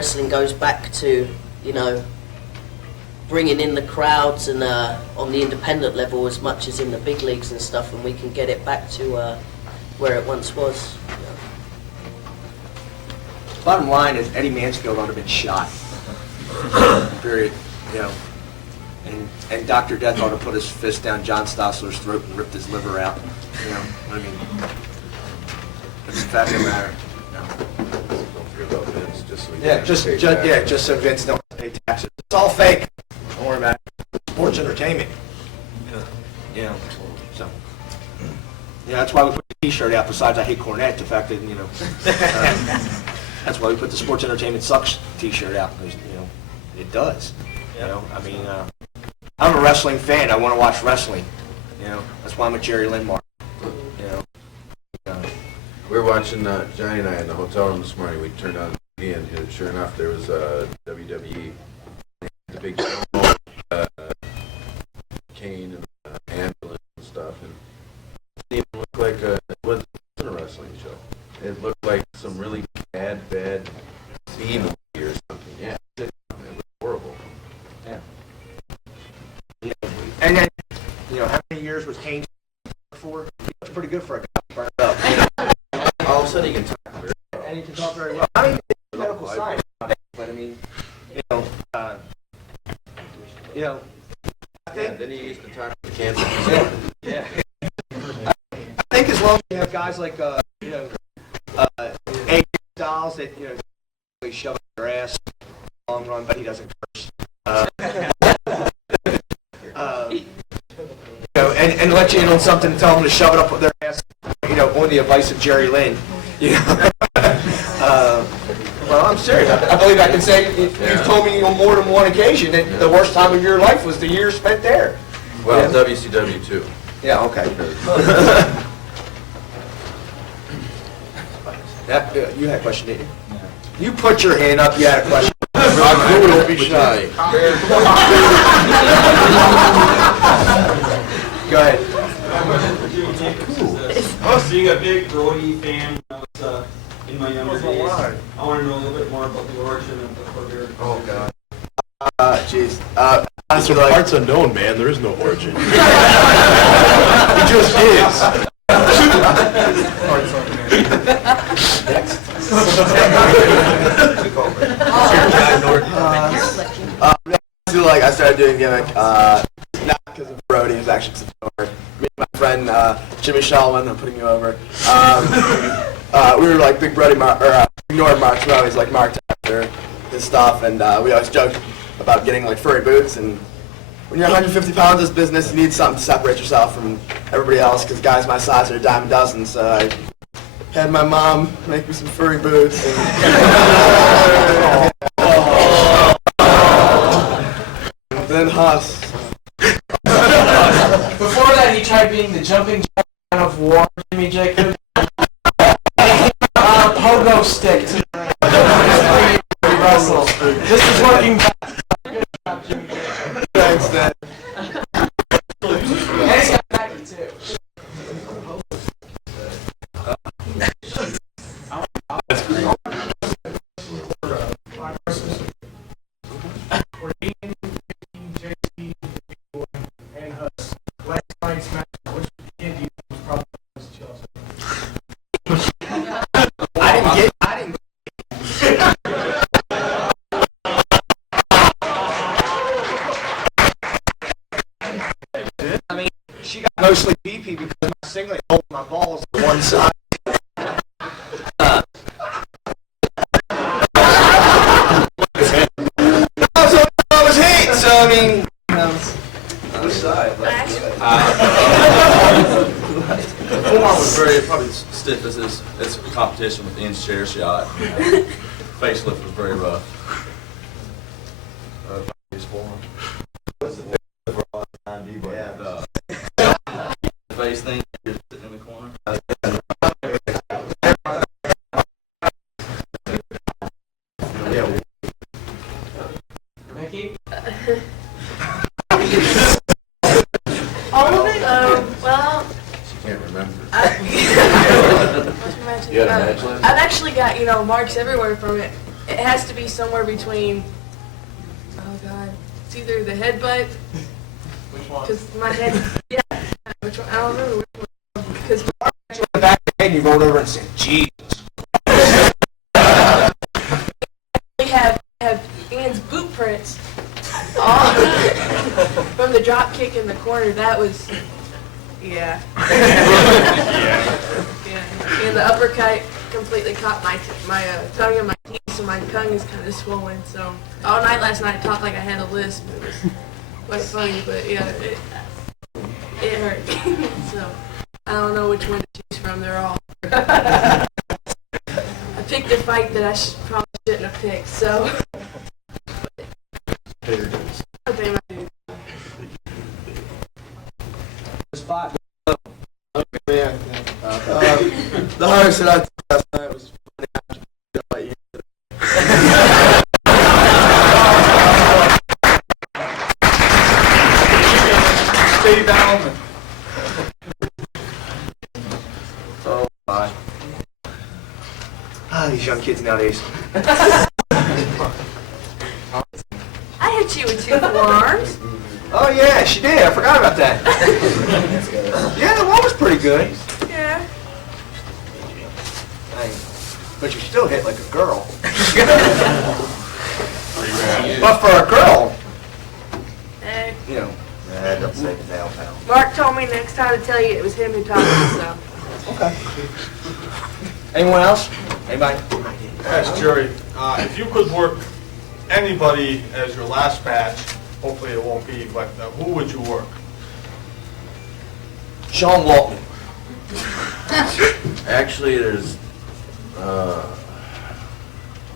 wrestling goes back to, you know, bringing in the crowds and on the independent level as much as in the big leagues and stuff, and we can get it back to where it once was. Bottom line is Eddie Mansfield ought to have been shot. Period. You know, and Dr. Death ought to put his fist down John Stossler's throat and ripped his liver out. You know, I mean, it's a fact of the matter. Don't forget about Vince, just so we just so Vince don't pay taxes. It's all fake. Don't worry about it. Sports entertainment. Yeah. So. Yeah, that's why we put the T-shirt out. Besides, I hate Cornette. The fact that, you know, that's why we put the Sports Entertainment Sucks T-shirt out, because, you know, it does. You know, I mean, I'm a wrestling fan. I want to watch wrestling. You know, that's why I'm a Jerry Lynn mark. You know. We were watching Johnny and I in the hotel room this morning. We turned on the TV, and sure enough, there was WWE, the big cane and ambulance and stuff, and it didn't even look like it wasn't a wrestling show. It looked like some really bad theme movie or something. Yeah, it was horrible. Yeah. And then, you know, how many years was Kane for? That's pretty good for a guy to burn up. All of a sudden, he can talk very well. And he can talk very well. I mean, it's medical science, but I mean, you know, I think. Yeah, then he used to talk to cancer. Yeah. I think as long as you have guys like, you know, AJ Styles that, you know, really shove up their ass in the long run, but he doesn't curse. You know, and let you in on something and tell them to shove it up their ass, you know, on the advice of Jerry Lynn. You know? Well, I'm serious. I believe I can say you've told me on more than one occasion that the worst time of your life was the year spent there. Well, yeah. WCW too. Yeah, okay. You had a question, didn't you? You put your hand up, you had a question. Don't be shy. Go ahead. Being a big Brody fan when I was in my younger days, I want to know a little bit more about the origin of the Footer. Oh, God. Jeez. Honestly, like, parts unknown, man. There is no origin. He just is. Next. Like I started doing gimmick, not because of Brody, it was actually because of Nord. Me and my friend Jimmy Shallman, I'm putting you over. We were like big Brody Nord marks. We always like marked after his stuff, and we always joked about getting like furry boots. And when you're 150 pounds, this business, you need something to separate yourself from everybody else, because guys my size are a dime a dozen. So I had my mom make me some furry boots. And then Huss. Before that, he tried being the jumping jack of war, Jimmy Jacob. Pogo stick to wrestle. This is working back. Good job, Jimmy Jacob. Thanks, Dad. And he's got Maggie, too. Mostly BP because my singlet holds my balls to one side. I was hate, so I mean, Other side. The forearm was very probably stiff as his competition with Ian's chair shot. Facelift was very rough. His forearm. What's the thing for all time? The face thing, you're sitting in the corner. Mickey? All of it? Well, She can't remember. I've You had a match last? actually got, marks everywhere from it. it has to be somewhere between, oh God, it's either the headbutt, Which one? because my head, yeah, which one, I don't remember which one. Because In the back of the head, you rolled over and said, Jesus. we have Ian's boot prints all from the drop kick in the corner. That was, yeah. Yeah. And the uppercut completely caught my tongue and my teeth, so my tongue is kind of swollen. So all night last night I talked like I had a lisp. It was quite funny, but yeah, it hurt. So I don't know which one to choose from. They're all. I picked a fight that I probably shouldn't have picked. So. Okay, my dude. There's 5. Yeah. The hardest that I took last night was funny. Steve Allen. Oh my. These young kids nowadays. I hit you with 2 forearms. Oh yeah, she did. I forgot about that. Yeah, the one was pretty good. Yeah. But you still hit like a girl. But for a girl, you know. Don't say nail pound. Mark told me next time to tell you it was him who taught me, so. Okay. Anyone else? Anybody? Ask Jerry, if you could work anybody as your last match, hopefully it won't be, but who would you work? Sean Walton. Actually, there's, Well,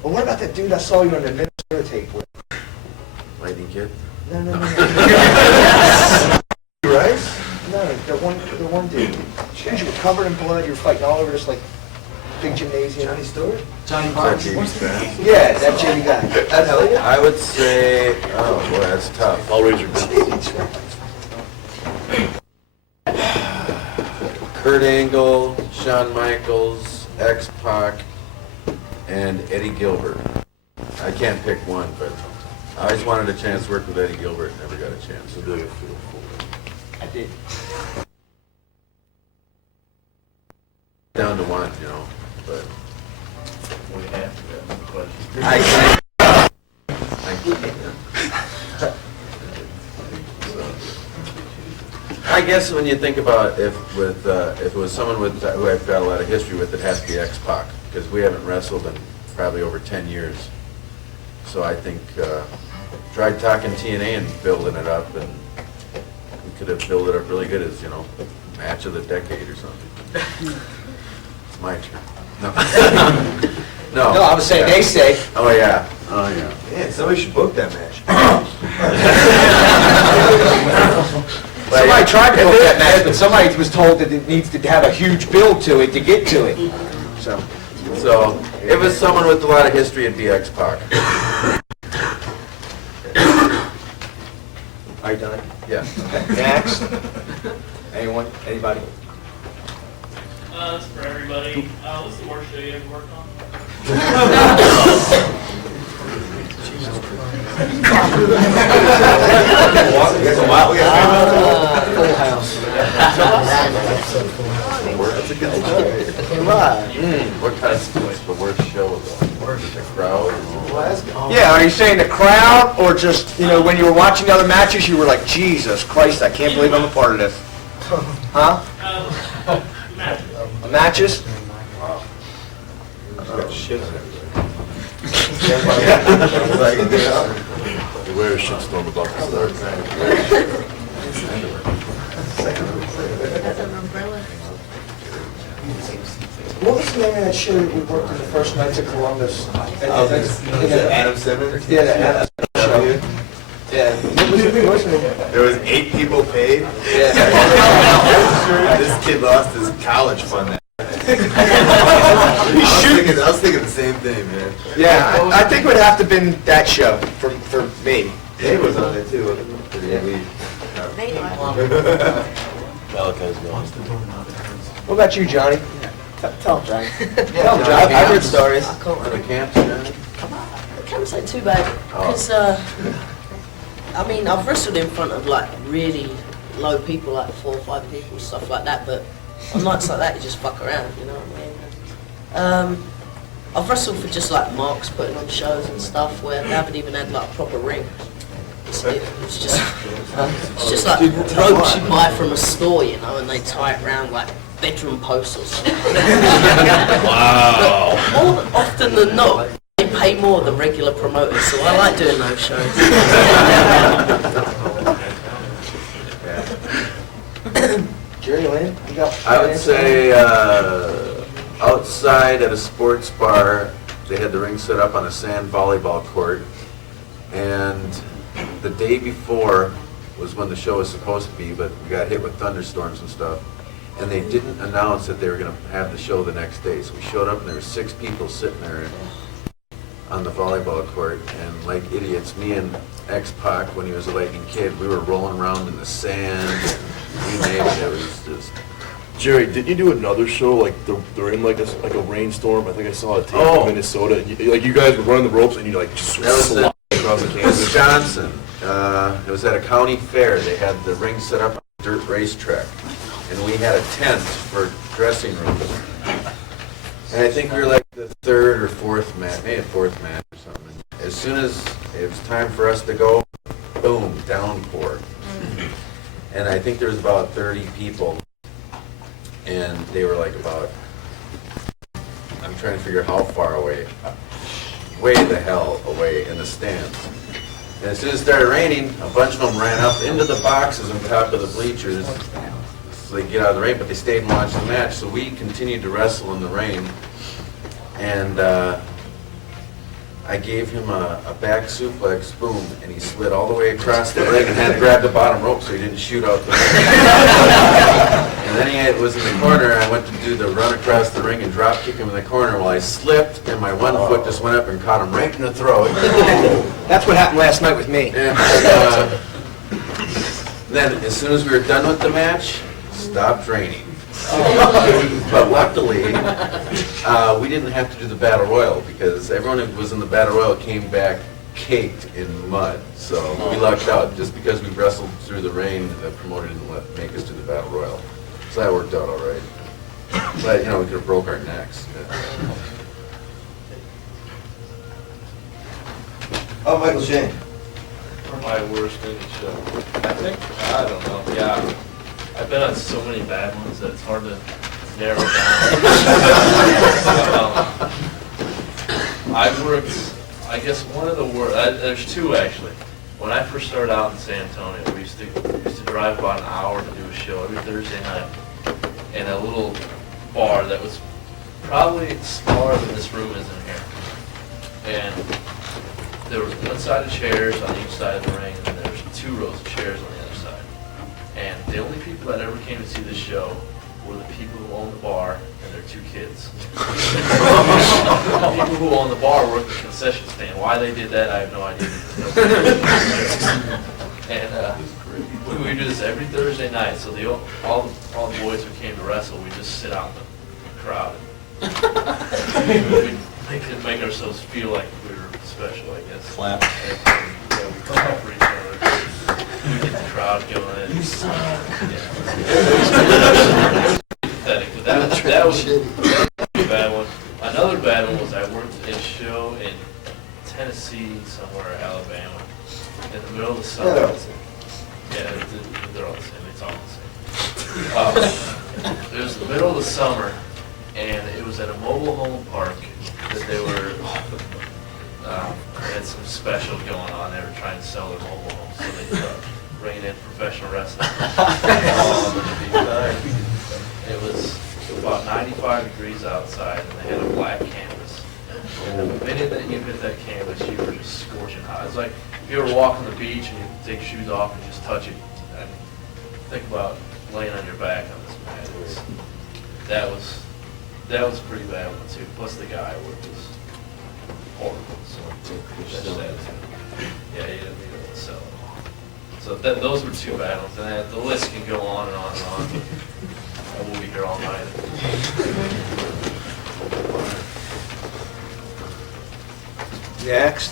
what about that dude I saw you on the Minnesota tape with? Lightning Kid. No. Right? No, the one dude. Dude, you were covered in blood. You were fighting all over this like big gymnasium. Johnny Stewart? Johnny Is that Parks. JV's fast? Yeah, that Jimmy guy. That hell yeah. I would say, oh boy, that's tough. I'll raise your hand. Kurt Angle, Shawn Michaels, X-Pac, and Eddie Gilbert. I can't pick one, but I always wanted a chance to work with Eddie Gilbert, never got a chance. I did. Down to one, you know, but We have to. I can't. I guess when you think about if it was someone with who I've got a lot of history with, it has to be X-Pac, because we haven't wrestled in probably over 10 years. So I think tried talking TNA and building it up, and we could have built it up really good as, you know, match of the decade or something. It's my turn. No. No. No, I was saying they say. Oh yeah. Oh, yeah. Yeah, somebody should book that match. Somebody tried to book that match, but somebody was told that it needs to have a huge build to it to get to it. So. So, if it was someone with a lot of history, it'd be X-Pac. Are you done? Yeah. Okay. Next. Anyone? Anybody? That's for everybody. What's the worst show you ever worked on? Full House. What kind of the worst show though? The crowd? Yeah, are you saying the crowd, or just, you know, when you were watching the other matches, you were like, Jesus Christ, I can't believe I'm a part of this? Huh? Matches. Matches? Beware a shitstorm about to start. That's an umbrella. What was the name of that show that we worked in the first nights of Columbus? Adam Simmons? Yeah, the Adam Simmons show. Yeah. What was the name? There was 8 people paid. Yeah. This kid lost his college fund. I was thinking the same thing, man. Yeah, I think it would have to have been that show for me. Dave was on it too, wasn't he? Pretty elite. They know. Malachi's gone. What about you, Johnny? Tell him, Johnny. Tell him, Johnny. I've heard stories. On the camps, man. wouldn't say too bad, because, I mean, I've wrestled in front of, like, really low people, like 4 or 5 people, stuff like that, but on nights like that, you just fuck around, you know what I mean? I've wrestled for just, like, marks putting on shows and stuff, where they haven't even had, like, a proper ring. It's just like ropes you buy from a store, you know, and they tie it around, like, bedroom posts or something. Wow. But more often than not, they pay more than regular promoters, so I like doing those shows. Jerry Lynn, you got? I would say outside at a sports bar, they had the ring set up on a sand volleyball court, and the day before was when the show was supposed to be, but we got hit with thunderstorms and stuff, and they didn't announce that they were going to have the show the next day. So we showed up, and there were 6 people sitting there on the volleyball court, and like idiots, me and X-Pac, when he was a Lightning Kid, we were rolling around in the sand, and you name it. It was just... Jerry, didn't you do another show, like, they're in like a rainstorm? I think I saw a tape from Minnesota. And you guys were running the ropes, and you, like, just slide across the canvas. Wisconsin. It was at a county fair. They had the ring set up on a dirt racetrack, and we had a tent for dressing rooms. And I think we were like the 3rd or 4th match, maybe a 4th match or something. As soon as it was time for us to go, boom, downpour. And I think there was about 30 people, and they were like about, I'm trying to figure how far away, way the hell away in the stands. And as soon as it started raining, a bunch of them ran up into the boxes on top of the bleachers so they could get out of the rain, but they stayed and watched the match. So we continued to wrestle in the rain, and I gave him a back suplex, boom, and he slid all the way across the ring and had to grab the bottom rope so he didn't shoot out the ring. And then he was in the corner, and I went to do the run across the ring and drop kick him in the corner while I slipped, and my one foot just went up and caught him right in the throat. That's what happened last night with me. And, then, as soon as we were done with the match, it stopped raining. But luckily, we didn't have to do the Battle Royal because everyone who was in the Battle Royal came back caked in mud. So we lucked out. Just because we wrestled through the rain, the promoter didn't make us do the Battle Royal. So that worked out all right. But, you know, we could have broke our necks. Oh, Michael Shane. My worst in the show. I think, I don't know, yeah. I've been on so many bad ones that it's hard to narrow down. I've worked, I guess one of the worst, there's 2 actually. When I first started out in San Antonio, we used to drive about an hour to do a show every Thursday night in a little bar that was probably smaller than this room is in here. And there was one side of chairs on each side of the ring, and there was 2 rows of chairs on the other side. And the only people that ever came to see this show were the people who owned the bar and their 2 kids. The people who owned the bar worked the concession stand. Why they did that, I have no idea. And we would do this every Thursday night. So all the boys who came to wrestle, we just sit out in the crowd. We'd make ourselves feel like we were special, I guess. Clap. Yeah, we clap for each other. We get the crowd going. You suck. Yeah. Pathetic, but that was a bad one. Another bad one was I worked a show in Tennessee, somewhere, Alabama, in the middle of the summer. Yeah, they're all the same. It's all the same. It was the middle of the summer, and it was at a mobile home park that they were. They had some special going on. They were trying to sell their mobile homes, so they bring in professional wrestling. It was about 95 degrees outside, and they had a black canvas. And the minute that you hit that canvas, you were just scorching hot. It was like if you were walking the beach and you take your shoes off and just touch it. And think about laying on your back on this mat. That was a pretty bad one too. Plus the guy was horrible. So yeah, he didn't sell it. So those were 2 bad ones, and the list can go on and on and on. I will be here all night. Next.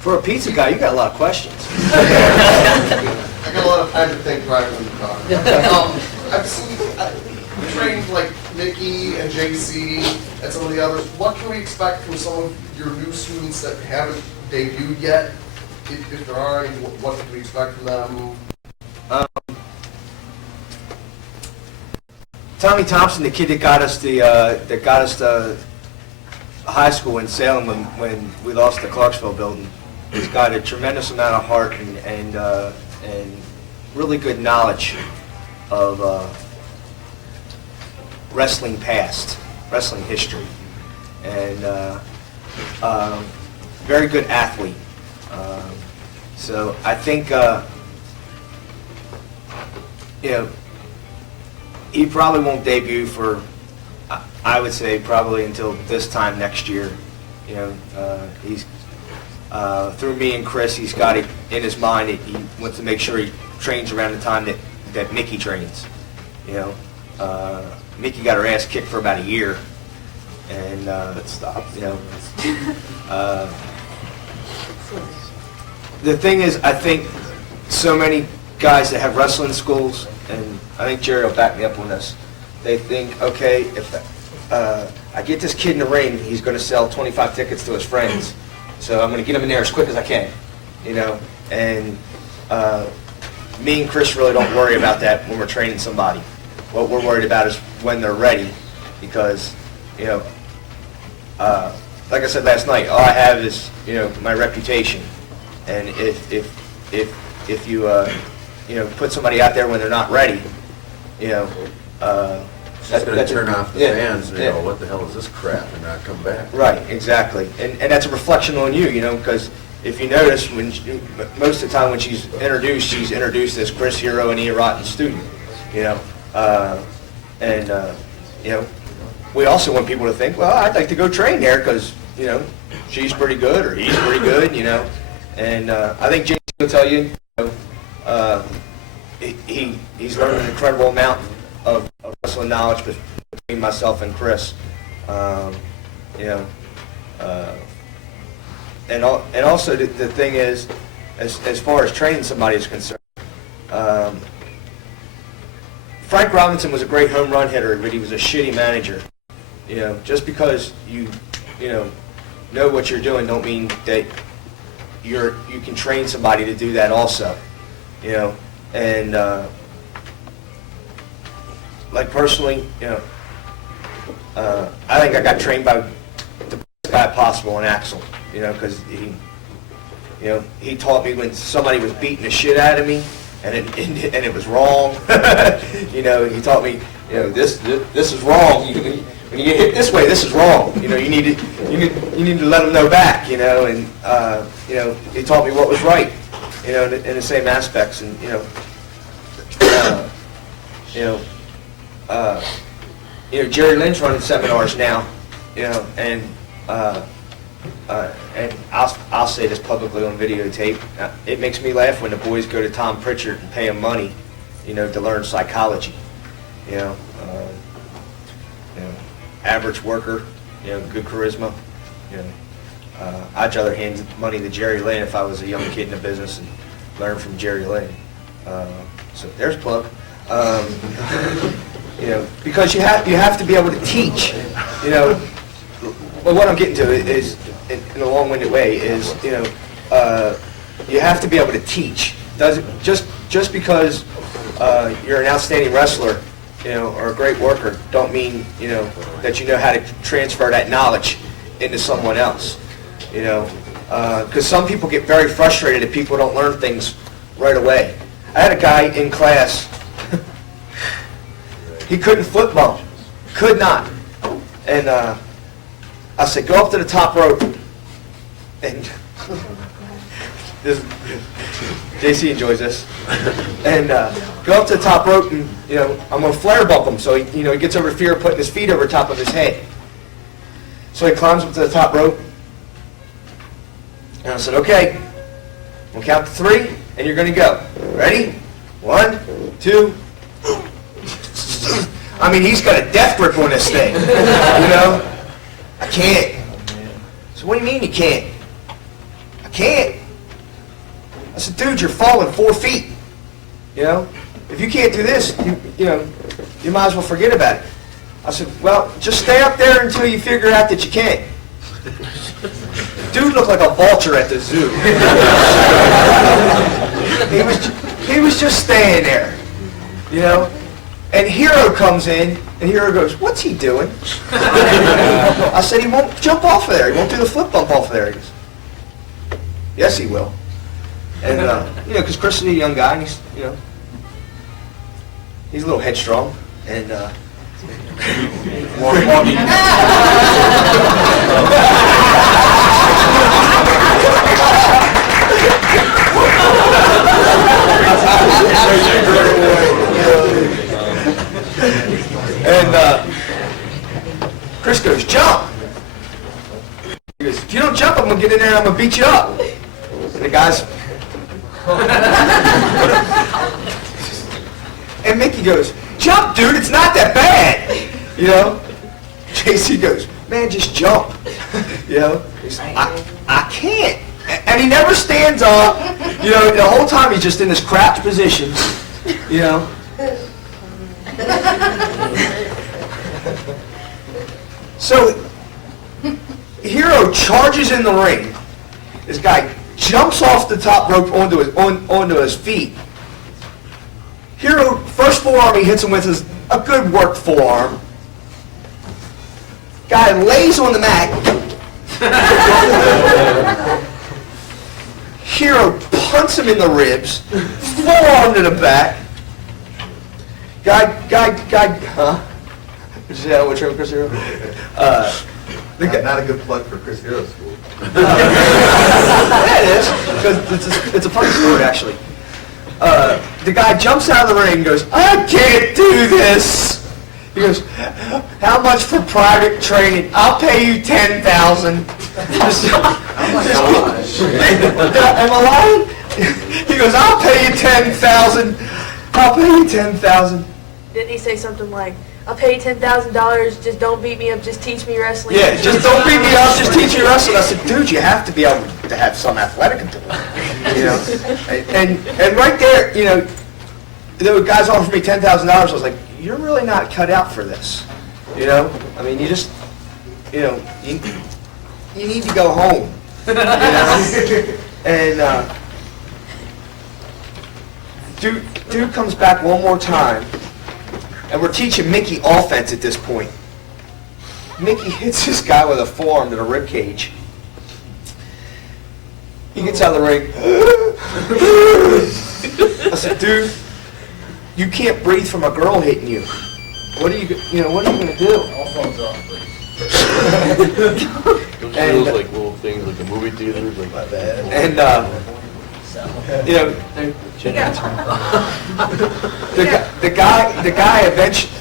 For a pizza guy, you got a lot of questions. I got a lot of time to think driving in the car. I've seen, you trained like Mickey and JC and some of the others. What can we expect from some of your new students that haven't debuted yet? If there are any, what can we expect from them? Tommy Thompson, the kid that got us to high school in Salem when we lost the Clarksville building, he's got a tremendous amount of heart and really good knowledge of wrestling past, wrestling history, and very good athlete. So I think he probably won't debut for, I would say, probably until this time next year. He's through me and Chris, he's got it in his mind that he wants to make sure he trains around the time that Mickey trains. Mickey got her ass kicked for about a year, and it stopped. The thing is, I think so many guys that have wrestling schools, and I think Jerry will back me up on this, they think, okay, if I get this kid in the ring, he's going to sell 25 tickets to his friends, so I'm going to get him in there as quick as I can, and me and Chris really don't worry about that when we're training somebody. What we're worried about is when they're ready, because, like I said last night, all I have is, my reputation, and if you, put somebody out there when they're not ready, It's just going to turn off the fans and they go, what the hell is this crap, and not come back. Right, exactly. And that's a reflection on you, because if you notice, most of the time when she's introduced as Chris Hero and Ian Rotten student, we also want people to think, well, I'd like to go train there because, she's pretty good or he's pretty good, and I think JC will tell you, he's learned an incredible amount of wrestling knowledge between myself and Chris, and also the thing is, as far as training somebody is concerned, Frank Robinson was a great home run hitter, but he was a shitty manager. Just because you know what you're doing, don't mean that you can train somebody to do that also. And like personally, I think I got trained by the best guy possible in Axel, because he taught me when somebody was beating the shit out of me and it was wrong. He taught me, this is wrong. When you get hit this way, this is wrong. You need to let them know back. And he taught me what was right. In the same aspects, and Jerry Lynn's running seminars now, and I'll say this publicly on videotape. It makes me laugh when the boys go to Tom Pritchard and pay him money, to learn psychology. Average worker, good charisma. I'd rather hand money to Jerry Lynn if I was a young kid in the business and learn from Jerry Lynn. So there's a plug. Because you have to be able to teach. But what I'm getting to is, in a long-winded way, is you have to be able to teach. Just because you're an outstanding wrestler, or a great worker, don't mean that you know how to transfer that knowledge into someone else. Because some people get very frustrated if people don't learn things right away. I had a guy in class, he couldn't flip bump, could not. And I said, go up to the top rope. And JC enjoys this. And go up to the top rope and, I'm going to flare bump him. So he gets over fear of putting his feet over top of his head. So he climbs up to the top rope. And I said, okay, we'll count to 3, and you're going to go. Ready? 1, 2. I mean, he's got a death grip on this thing. I can't. So what do you mean you can't? I can't. I said, dude, you're falling 4 feet. You know, if you can't do this, you know, you might as well forget about it. I said, well, just stay up there until you figure out that you can't. Dude looked like a vulture at the zoo. he was just staying there, you know. And Hero comes in, and Hero goes, what's he doing? I said, he won't jump off of there. He won't do the flip bump off of there. He goes, yes, he will. And, you know, because Chris is a young guy, and he's, you know, he's a little headstrong. And, Chris goes, jump! He goes, if you don't jump, I'm going to get in there and I'm going to beat you up. And the guys... and Mickey goes, jump, dude, it's not that bad. You know? JC goes, man, just jump. You know? He's like, I can't. And he never stands up. You know, the whole time he's just in this crouched position. You know? So, Hero charges in the ring. This guy jumps off the top rope onto his feet. Hero, first forearm he hits him with is a good work forearm. Guy lays on the mat. Hero punts him in the ribs, forearm to the back. Guy, huh? Is that what you're Chris Hero? Not a good plug for Chris Hero School. Yeah, it is, because it's a funny story, actually. The guy jumps out of the ring and goes, I can't do this. He goes, how much for private training? I'll pay you $10,000. Am I lying? He goes, I'll pay you $10,000. I'll pay you $10,000. Didn't he say something like, I'll pay you $10,000, just don't beat me up, just teach me wrestling? Yeah, just don't beat me up, just teach me wrestling. I said, dude, you have to be able to have some athletic ability. You know? And right there, you know, the guys offered me $10,000. I was like, you're really not cut out for this. You know? I mean, you just, you know, you need to go home. You know? And dude comes back one more time. And we're teaching Mickey offense at this point. Mickey hits this guy with a forearm to the rib cage. He gets out of the ring. I said, dude, you can't breathe from a girl hitting you. What are you going to do? All phones off, please. Don't you those like little things like the movie theaters like that? And you know, the guy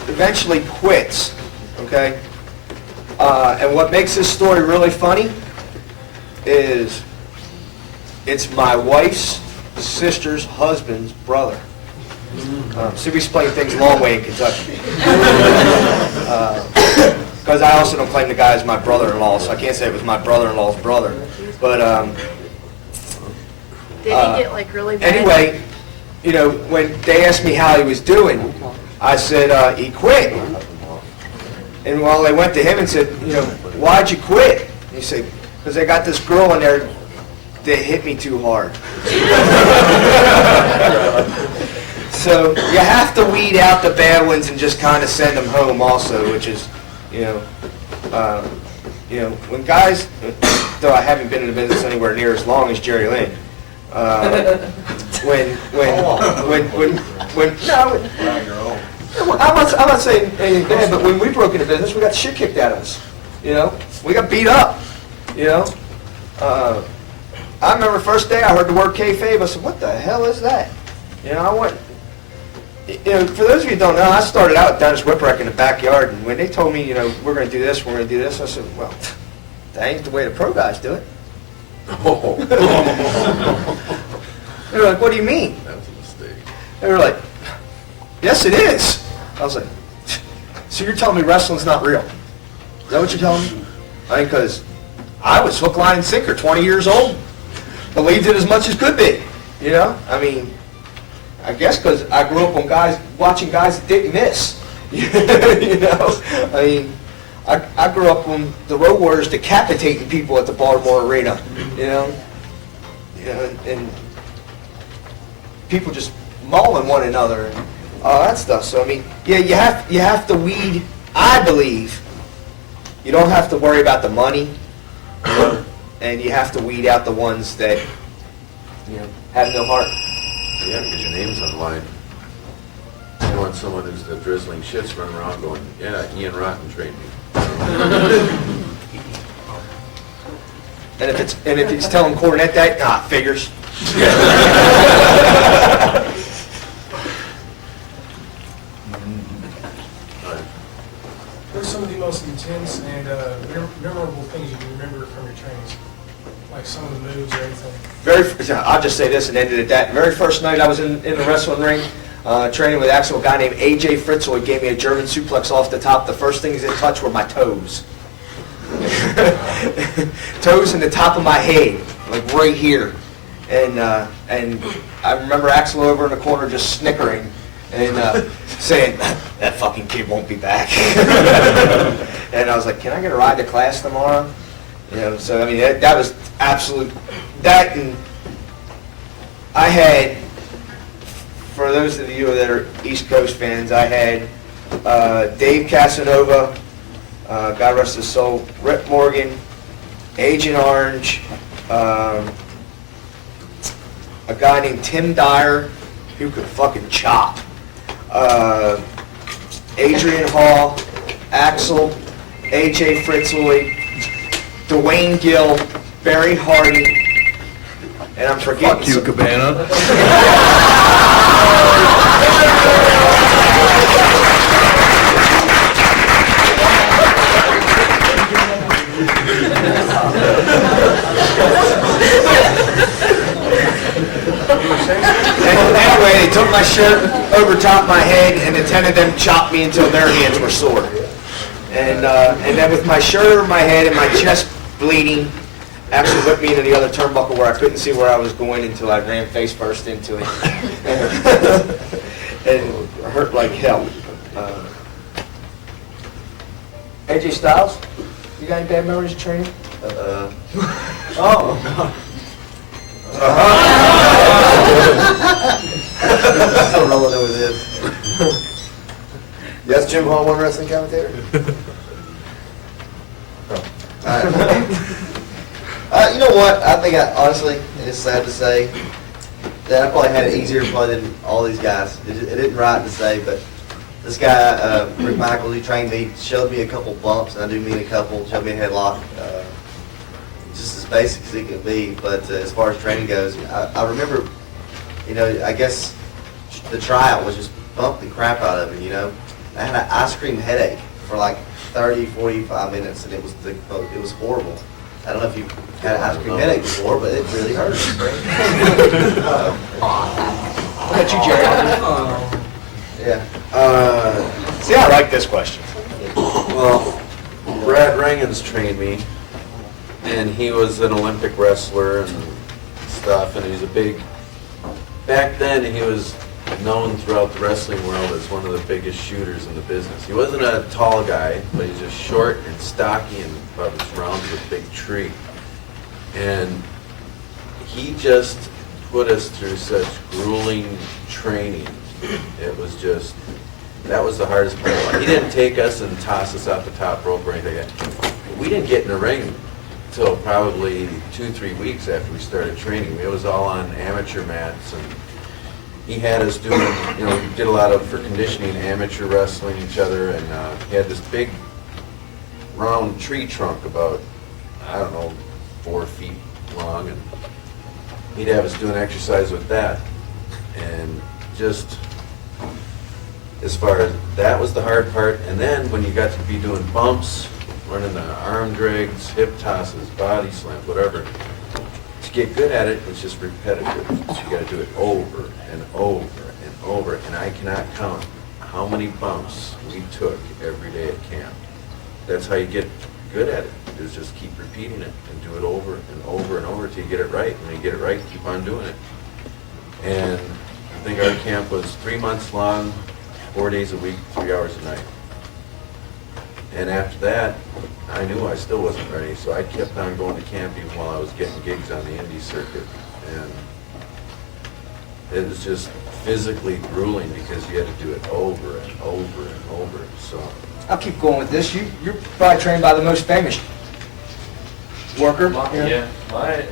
eventually quits. Okay. And what makes this story really funny is it's my wife's sister's husband's brother. See, we explain things a long way in Kentucky. Because I also don't claim the guy as my brother-in-law, so I can't say it was my brother-in-law's brother. But did he get like really bad? anyway, you know, when they asked me how he was doing, I said he quit. And while they went to him and said, you know, why'd you quit? And he said, because I got this girl in there that hit me too hard. So you have to weed out the bad ones and just kind of send them home also, which is, you know, when guys, though I haven't been in the business anywhere near as long as Jerry Lynn, when I'm not saying anything bad, but when we broke into business, we got the shit kicked out of us. You know, we got beat up. You know, I remember the first day I heard the word kayfabe. I said, "What the hell is that?" You know, I went. You know, for those of you who don't know, I started out with Dennis Whipwreck in the backyard, and when they told me, you know, we're going to do this, I said, well, that ain't the way the pro guys do it. They were like, what do you mean? That was a mistake. They were like, yes, it is. I was like, so you're telling me wrestling's not real? Is that what you're telling me? I mean, because I was hook, line, and sinker, 20 years old. believed it as much as could be. You know, I mean, I guess because I grew up on watching guys that didn't miss. You know, I mean, I grew up on the Road Warriors decapitating people at the Baltimore Arena. You know, and people just mauling one another and all that stuff. So I mean, yeah, you have to weed. I believe you don't have to worry about the money, you know, and you have to weed out the ones that have no heart. Yeah, because your name's on the line. You want someone who's the drizzling shits running around going, yeah, Ian Rotten trained me. And if it's telling Cornet that, figures. What are some of the most intense and memorable things you can remember from your trainings? Like some of the moves or anything? I'll just say this and end it at that. Very first night I was in the wrestling ring, training with Axel, a guy named A.J. Fritzl. He gave me a German suplex off the top. The first things it touched were my toes. Toes and the top of my head, like right here. And I remember Axel over in the corner just snickering and saying, that fucking kid won't be back. And I was like, can I get a ride to class tomorrow? You know, so I mean, that was absolute, that and I had, for those of you that are East Coast fans, I had Dave Casanova, God rest his soul, Rip Morgan, Agent Orange, a guy named Tim Dyer, who could fucking chop, Adrian Hall, Axel, A.J. Fritzl, Dwayne Gill, Barry Hardy, and I'm forgetting. Fuck you, Cabana. Anyway, they took my shirt over top my head, and the 10 of them chopped me until their hands were sore. And then with my shirt over my head and my chest bleeding, actually whipped me into the other turnbuckle where I couldn't see where I was going until I ran face first into it. And it hurt like hell. AJ Styles, you got any bad memories of training? Oh. Still rolling over this. Yes, Jim Hall, one wrestling commentator. You know what? I think honestly, it's sad to say that I probably had it easier probably than all these guys. It isn't right to say, but this guy, Rick Michaels, he trained me, showed me a couple bumps, and I do mean a couple, showed me a headlock. Just as basic as it can be, but as far as training goes, I remember, I guess the tryout was just bumping the crap out of me, I had an ice cream headache for like 30, 45 minutes, and it was horrible. I don't know if you've had an ice cream headache before, but it really hurts. What about you, Jerry? Yeah. See, I like this question. Well, Brad Rangens trained me, and he was an Olympic wrestler and stuff, and he's back then he was known throughout the wrestling world as one of the biggest shooters in the business. He wasn't a tall guy, but he's just short and stocky and about as round as a big tree. And he just put us through such grueling training. It was just, that was the hardest part. He didn't take us and toss us out the top rope or anything like that. We didn't get in the ring until probably 2-3 weeks after we started training. It was all on amateur mats, and he had us doing, we did a lot of, for conditioning, amateur wrestling each other, and he had this big round tree trunk about, 4 feet long, and he'd have us doing exercise with that. And just, as far as, that was the hard part. And then when you got to be doing bumps, running the arm drags, hip tosses, body slams, whatever, to get good at it, it's just repetitive. So you got to do it over and over and over. And I cannot count how many bumps we took every day at camp. That's how you get good at it, is just keep repeating it and do it over and over and over till until you get it right. And when you get it right, keep on doing it. And I think our camp was 3 months long, 4 days a week, 3 hours a night. And after that, I knew I still wasn't ready, so I kept on going to camp even while I was getting gigs on the indie circuit. And it was just physically grueling because you had to do it over and over and over. So I'll keep going with this. You're probably trained by the most famous worker. Yeah, my